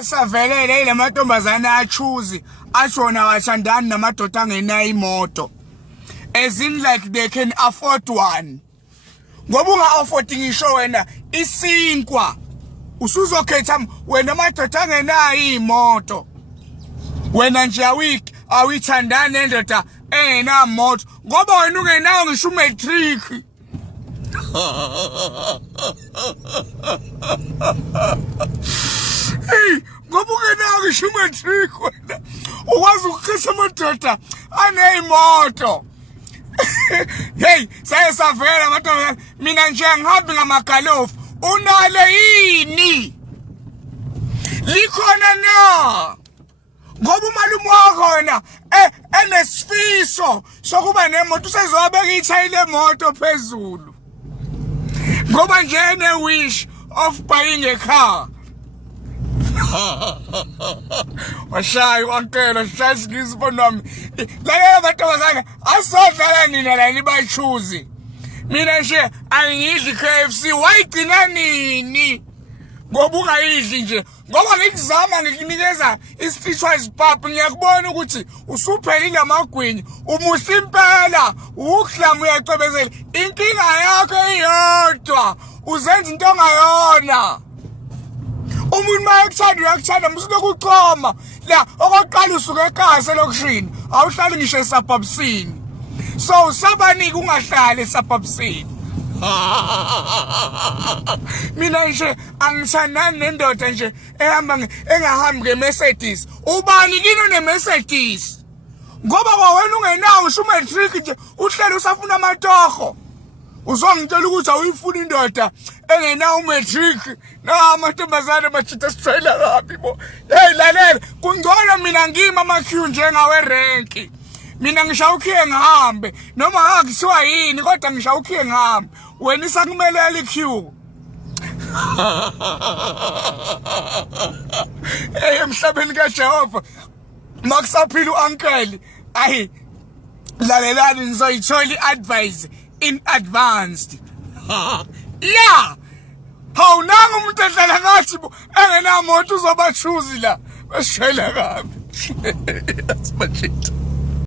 Savelele ile mantombazane achuzi ashona washandani namadoda angenayo imoto, as in like they can afford one. Ngoba unga afford ngisho wena isinkwa usuzokhetha wena amadoda angenayo imoto, wena nje awithandani nendoda engenamoto ngoba wena ungenayo ngisho umatric. Ngoba ungenayo ngisho umatric wena ukwazi ukukhetha amadoda aneyimoto. Hey, saye savela madoda, mina nje ngihambi ngamagalofu. Unale yini? Likhona na? Ngoba umalume wakho wena enesifiso sokuba nemoto usezobeka ithayile moto phezulu. Ngoba nje ene wish of buying a car. Washayi wankela shazi ngizibona wami. La bantombazane asodlala nina la nibachuzi. Mina nje angidli KFC wayigcina nini? Ngoba ungayidli nje. Ngoba ngikuzama ngikunikeza isitshwazi pap ngiyakubona ukuthi usuphelile amagwinyi, umuhle impela, ukudlama uyacebezela. Inkinga yakho iyodwa, uzenza into ongayona. Umuntu mayakuthanda uyakuthanda musulokucoma. La okoqala usuke ekhaya selokushini, awuhlali ngisho esabhabsini. So usabaniki ungahlali esabhabsini. Mina nje angithandani nendoda nje ehamba engahambi ngeMercedes. Ubani kino neMercedes? Ngoba kwawena ungenawo ngisho umatric nje uhleli usafuna amatoho. Uzongitshela ukuthi awuyifuna indoda engenawo umatric. Na amantombazane bachitha strailer kabi bo. Hey lalela, kungcono mina ngima amaqueue njengawe rank. Mina ngishawukhiye ngihambe noma akuthiwa yini kodwa ngishawukhiye ngihambe. Wena isakumelela iqueue. Emhlabeni kaJehova makusaphila uuncle, ayi lalelani nizoyithola advice in advanced. Yeah, hawu nanga umuntu edlala ngathi engenamoto uzobachuzi la bashela kabi. That's my shit.